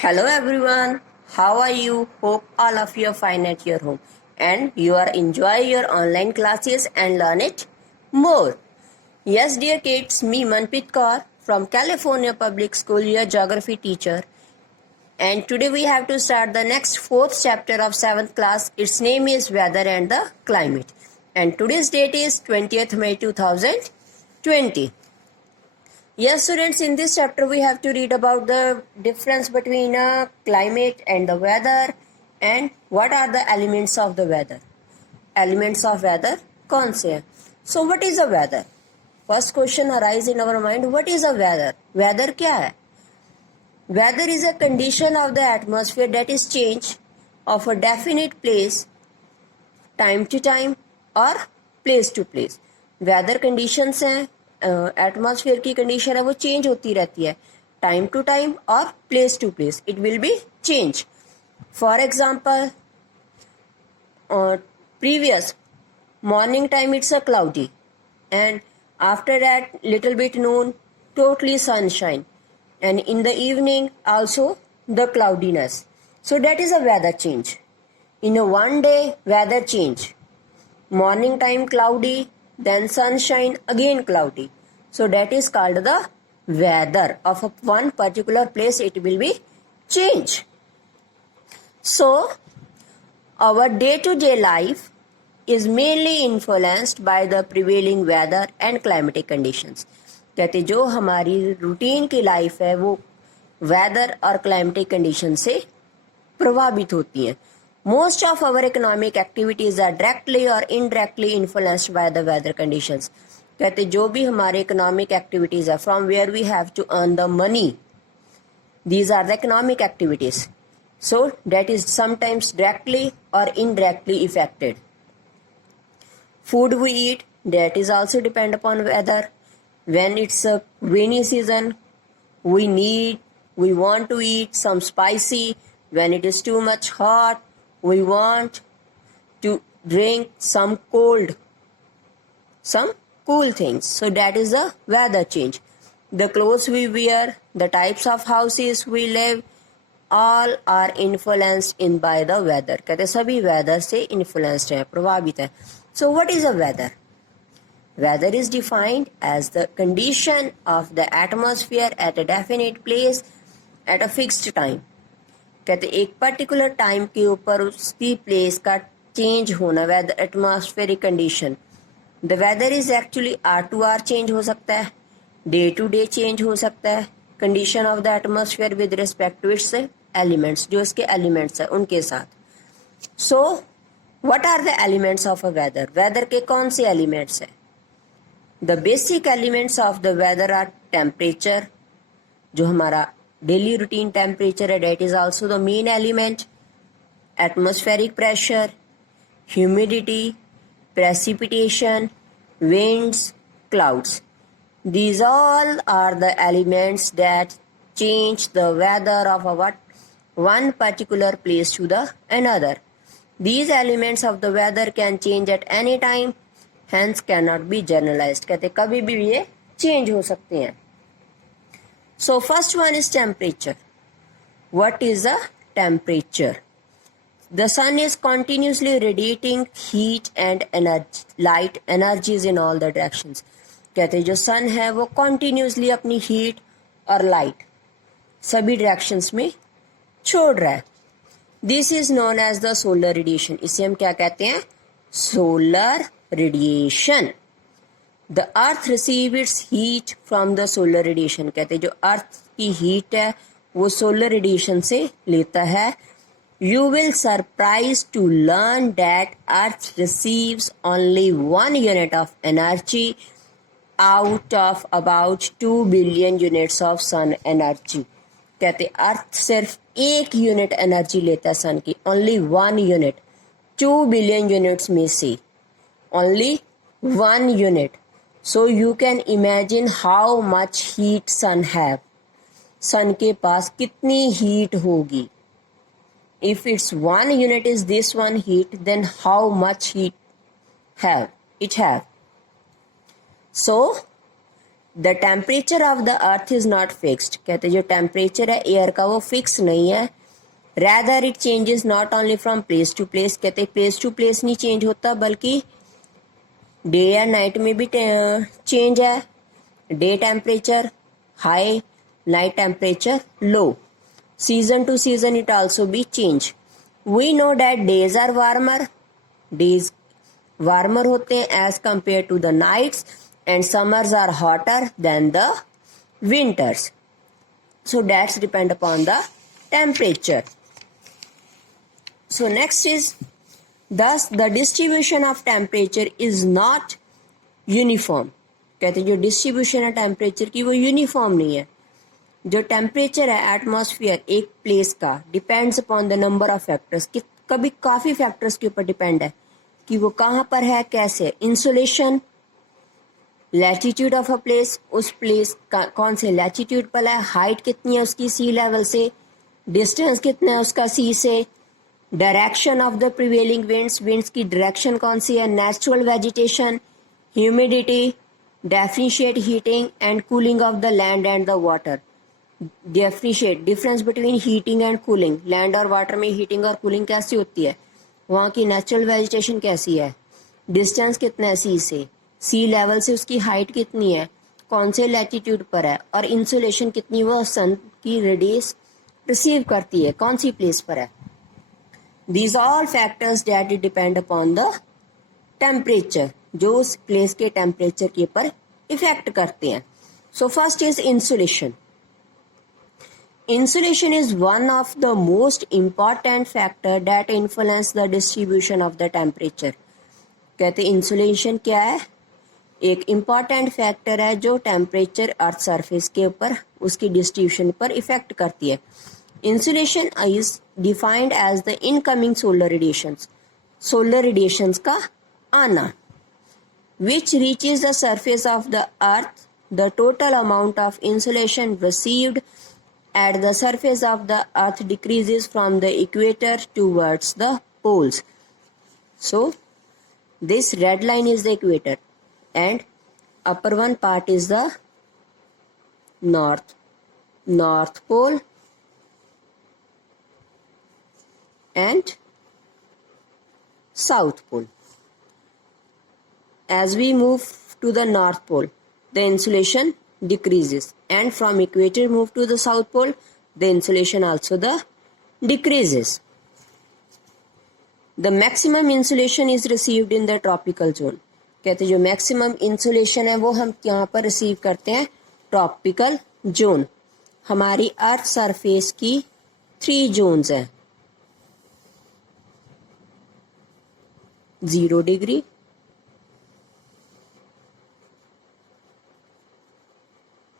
Hello everyone, how are you? Hope all of you are fine at your home and you are enjoy your online classes and learn it more. Yes dear kids, me Manpreet Kaur from California Public School, your geography teacher. And today we have to start the next fourth chapter of 7th class. Its name is Weather and the Climate. And today's date is 20th May 2020. Yes, students, in this chapter we have to read about the difference between climate and the weather and what are the elements of the weather. Elements of weather कौन से हैं? So what is the weather? First question arise in our mind, what is the weather? Weather क्या है? Weather is a condition of the atmosphere that is change of a definite place time to time or place to place. Weather conditions हैं atmosphere की condition है वो change होती रहती है time to time और place to place it will be change for example previous morning time it's a cloudy and after that little bit noon totally sunshine and in the evening also the cloudiness, so that is a weather change. In a one day weather change, morning time cloudy, then sunshine, again cloudy, so that is called the weather of one particular place. It will be change. So our day-to-day life is mainly influenced by the prevailing weather and climatic conditions. कहते जो हमारी routine की life है वो weather और climatic condition से प्रभावित होती हैं. Most of our economic activities are directly or indirectly influenced by the weather conditions. कहते जो भी हमारे economic activities है from where we have to earn the money, these are the economic activities. So that is sometimes directly or indirectly affected. Food we eat, that is also depend upon weather. When it's a rainy season, we want to eat some spicy. When it is too much hot, we want to drink some cool things. So that is the weather change. The clothes we wear, the types of houses we live, all are influenced in by the weather. कहते सभी weather से influenced है, प्रभावित है. So what is a weather? Weather is defined as the condition of the atmosphere at a definite place at a fixed time. कहते एक particular time के ऊपर उसकी प्लेस का चेंज होना weather atmospheric condition. The weather is actually hour to hour change हो सकता है, डे टू डे चेंज हो सकता है. Condition of the atmosphere with respect to its elements, जो इसके एलिमेंट्स है उनके साथ. So what are the elements of a weather? Weather के कौन से एलिमेंट्स है? The basic elements of the weather are temperature, जो हमारा डेली रूटीन टेम्परेचर है, that is also the main element. Atmospheric pressure, humidity, precipitation, winds, clouds. These all are the elements that change the weather of one particular place to the another. These elements of the weather can change at any time, hence cannot be generalized. कहते कभी भी ये change हो सकते हैं. So first one is temperature. What is the temperature? The sun is continuously radiating heat and light energies in all the directions. कहते जो sun है वो continuously अपनी heat और light सभी directions में छोड़ रहा है. This is known as the solar radiation. इसे हम क्या कहते हैं? Solar radiation. The earth receives its heat from the solar radiation. कहते जो earth की heat है वो solar radiation से लेता है. You will surprised to learn that Earth receives only 1 unit of energy out of about 2 billion units of sun energy. कहते अर्थ सिर्फ 1 यूनिट एनर्जी लेता है सन की, only 1 unit. 2 billion units में से only 1 unit. So you can imagine how much heat sun have. सन के पास कितनी heat होगी. If its 1 unit is this one heat, then how much heat it have? So the temperature of the earth is not fixed, कहते जो temperature है air का वो fix नहीं है. Rather it changes not only from place to place, कहते place to place नहीं change होता बल्कि डे या नाइट में भी चेंज है. Day temperature high, night temperature low. Season to season it also be change. We know that days are warmer, days warmer होते हैं as compare to the nights, and summers are hotter than the winters. So that's depend upon the temperature. So next is, thus the distribution of temperature is not uniform. कहते जो distribution है temperature की वो uniform नहीं है. जो temperature है atmosphere एक प्लेस का depends upon the number of factors. कभी काफी फैक्टर्स के ऊपर डिपेंड है कि वो कहाँ पर है, कैसे. Insolation, latitude of a place, उस प्लेस का कौन से लैटिट्यूड पर है, हाइट कितनी है उसकी सी लेवल से, डिस्टेंस कितना है उसका सी से, direction of the prevailing winds, winds की डायरेक्शन कौन सी है, natural vegetation, humidity, deficit heating and cooling of the land and the water. Deficit difference between heating and cooling. Land और वाटर में हीटिंग और कूलिंग कैसी होती है, वहाँ की नेचुरल वेजिटेशन कैसी है, डिस्टेंस कितना है सी से, सी लेवल से उसकी हाइट कितनी है, कौन से लैटिट्यूड पर है, और इंसुलेशन कितनी वो सन की रेडियस रिसीव करती है, कौन सी प्लेस पर है. These all factors that depend upon the temperature, जो उस प्लेस के टेम्परेचर के ऊपर इफेक्ट करते हैं. So first is insulation. Insulation is one of the most important factor that influence the distribution of the temperature. कहते इंसुलेशन क्या है, एक इम्पॉर्टेंट फैक्टर है जो टेम्परेचर अर्थ सरफेस के ऊपर उसकी डिस्ट्रीब्यूशन पर इफेक्ट करती है. Insulation is defined as the incoming solar radiations, solar radiations का आना, which reaches the surface of the earth. The total amount of insulation received at the surface of the earth decreases from the equator towards the poles. So this red line is the equator and upper one part is the north pole and south pole. As we move to the north pole, the insulation decreases, and from equator move to the south pole, the insulation also decreases. The maximum insulation is received in the tropical zone. कहते जो maximum insulation है वो हम यहाँ पर receive करते हैं tropical zone. हमारी अर्थ सरफेस की 3 जोन्स हैं, 0 degree,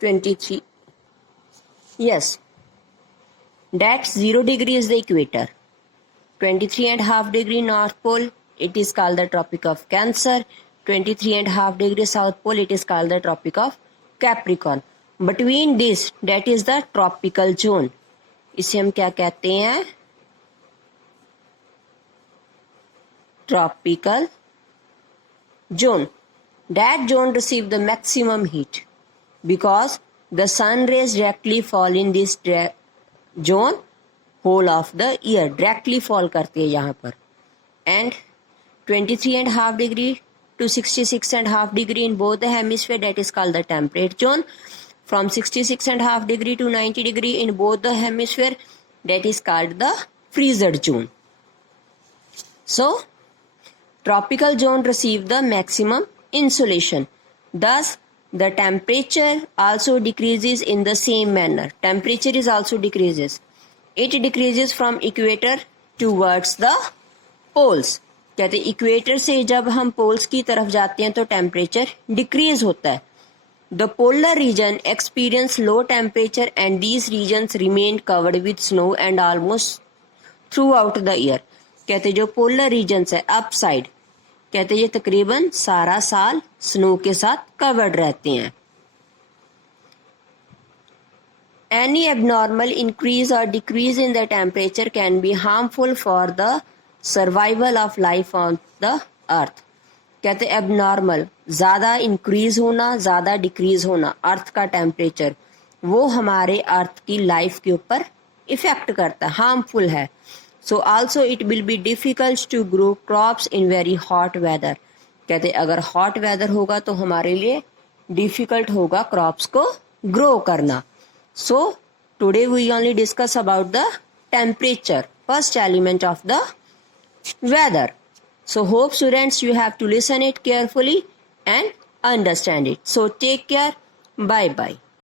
23. Yes, that 0 degree is the equator. 23.5 degree north pole, it is called the Tropic of Cancer. 23.5 degree south pole, it is called the Tropic of Capricorn. Between this, that is the tropical zone. इसे हम क्या कहते हैं, tropical zone. That zone receive the maximum heat because the sun rays directly fall in this zone whole of the year, directly fall करती है यहाँ पर. And 23.5 degree to 66.5 degree in both the hemisphere, that is called the temperate zone. From 66.5 degree to 90 degree in both the hemisphere, that is called the freezer zone. So tropical zone receive the maximum insolation. Thus the temperature also decreases in the same manner. Temperature is also decreases. It decreases from equator towards the poles. कहते equator से जब हम poles की तरफ जाते हैं तो temperature decrease होता है. The polar region experience low temperature and these regions remain covered with snow and almost throughout the year. कहते जो पोलर रीजन्स है अप साइड, कहते ये तकरीबन सारा साल स्नो के साथ कवर्ड रहते हैं. Any abnormal increase or decrease in the temperature can be harmful for the survival of life on the earth. कहते abnormal ज़्यादा इंक्रीज होना, ज़्यादा डिक्रीज होना अर्थ का टेम्परेचर, वो हमारे अर्थ की लाइफ के ऊपर इफेक्ट करता है, हार्मफुल है. So also it will be difficult to grow crops in very hot weather. कहते अगर हॉट वेदर होगा तो हमारे लिए डिफिकल्ट होगा क्रॉप्स को ग्रो करना. So today we only discuss about the temperature, first element of the weather. So hope students you have to listen it carefully and understand it. So take care. Bye bye.